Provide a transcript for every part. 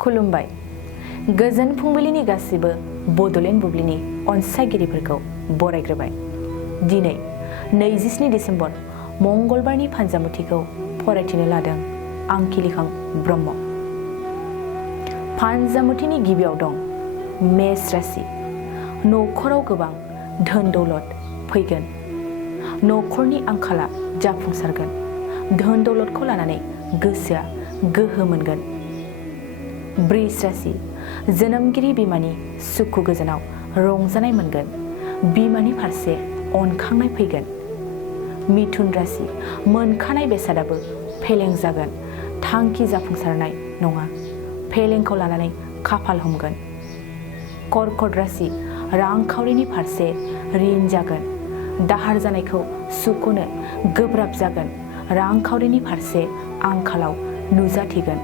खुलुमबाय। गोजोन फुंबिलिनि गासिबो बड'लेण्ड बुब्लिनि अनसायगिरिफोरखौ बरायग्रोबाय। दिनै 27 डिसेम्बर मंगलबारनि फानजामुथिखौ फरायथिनो लादों आं खिलिखां ब्रह्म। फानजामुथिनि गिबियाव दं मेष राशि। न'खराव गोबां धोन दौलत फैगोन। न'खरनि आंखाला जाफुंसारगोन। धोन दौलतखौ लानानै गोसोआ गोहो मोनगोन। वृष राशि। जोनोमगिरि बिमानि सुखु गोजोनाव रंजानाय मोनगोन। बिमानि फारसे अनखांनाय फैगोन। मिथुन राशि। मोनखानाय बेसादाबो फेलें जागोन। थांखि जाफुंसारनाय नङा। फेलेंखौ लानानै खाफाल हमगोन। कर्कट राशि। रांखावरिनि फारसे ऋण जागोन। दाहार जानायखौ सुख'नो गोब्राब जागोन। रांखावरिनि फारसे आंखालाव नुजाथिगोन।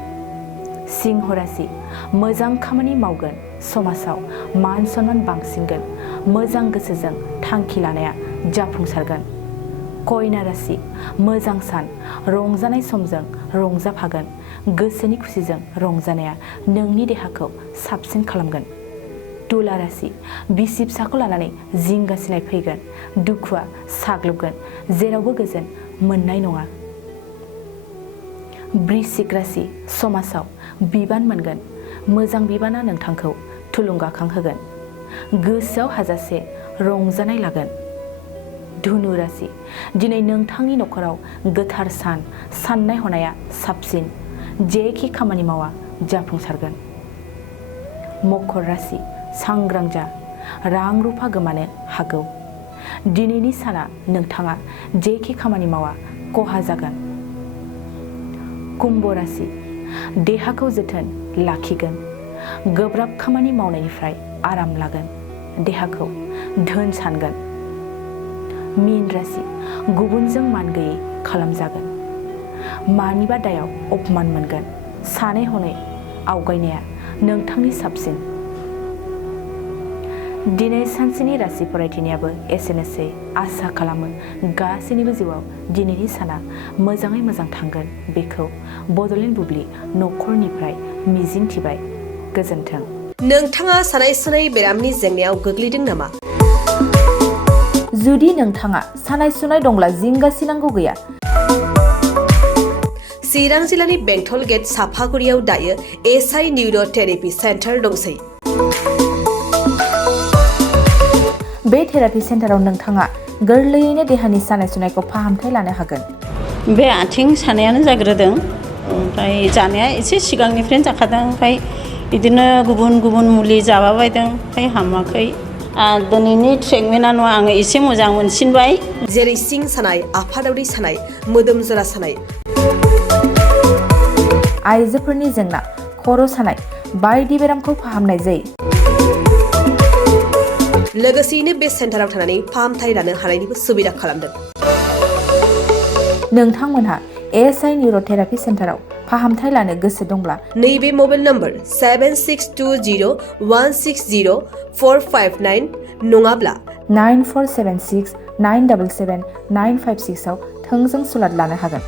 सिंह राशि। मोजां खामानि मावगोन। समाजाव मान सन्मान बांसिनगोन। मोजां गोसोजों थांखि लानाया जाफुंसारगोन। कन्या राशि। मोजां सान। रंजानाय समजों रंजाफागोन। गोसोनि खुसिजों रंजानाया नोंनि देहाखौ साबसिन खालामगोन। तुला राशि। बिसि फिसाखौ लानानै जिंगासिनाय फैगोन। दुखुआ साग्लोबगोन। जेरावबो गोजोन मोननाय नङा। वृश्चिक राशि। समाजाव बिबान मोनगोन। मोजां बिबाना नोंथांखौ थुलुंगाखांहोगोन। गोसोआव हाजासे रंजानाय लागोन। धनु राशि। दिनै नोंथांनि न'खराव गोथार सान। साननाय हनाया साबसिन। जेखि खामानि मावा जाफुंसारगोन। मकर राशि। सांग्रां जा। रां रुफा गोमानो हागौ। दिनैनि साना नोंथाङा जेखि खामानि मावा खहा जागोन। कुम्भ राशि। देहाखौ जोथोन लाखिगोन। गोब्राब खामानि मावनायनिफ्राय आराम लागोन। देहाखौ धोन सानगोन। मीन राशि। गुबुनजों मान गैयै खालामजागोन। मानिबा दायाव अपमान मोनगोन। सानै हनै आवगायनाया नोंथांनि साबसिन। दिनै सानसेनि राशि फरायथिनायाबो एसेनोसै। आसा खालामो गासैनिबो जिउआव दिनैनि साना मोजाङै मोजां थांगोन। बेखौ बड'लेण्ड बुब्लि न'खरनिफ्राय मिजिंथिबाय। गोजोन्थों। नोंथाङा सानाय सुनाय बेरामनि जेंनायाव गोग्लैदों नामा? जुदि नोंथाङा सानाय सुनाय दंब्ला जिंगासिनांगौ गैया। चिरां जिल्लानि बेंटल गेट साफागुरियाव दायो एसआइ निउर' थेरापि सेन्टार दंसै। बे थेरापि सेन्टाराव नोंथाङा गोरलैयैनो देहानि सानाय सुनायखौ फाहामथाय लानो हागोन। बे आथिं सानायानो जाग्रोदों। ओमफ्राय जानाया एसे सिगांनिफ्रायनो जाखादों। ओमफ्राय बिदिनो गुबुन गुबुन मुलि जाबाबायदों। ओमफ्राय हामाखै। दिनैनि ट्रिटमेन्टआ नङा, आङो एसे मोजां मोनसिनबाय। जेरै सिं सानाय, आफादावरि सानाय, मोदोम जरा सानाय, आइजोफोरनि जेंना, खर' सानाय बायदि बेरामखौ फाहामनाय जायो। लोगोसेयैनो बे सेन्टाराव थानानै फाहामथाय लानो हानायनिबो सुबिदा खालामदों। नोंथांमोनहा एसआइ निउर' थेरापि सेन्टाराव फाहामथाय लानो गोसो दंब्ला नैबे मबाइल नम्बर 7620160459 नङाब्ला 9476977956 आव थोंजों सुलाद लानो हागोन।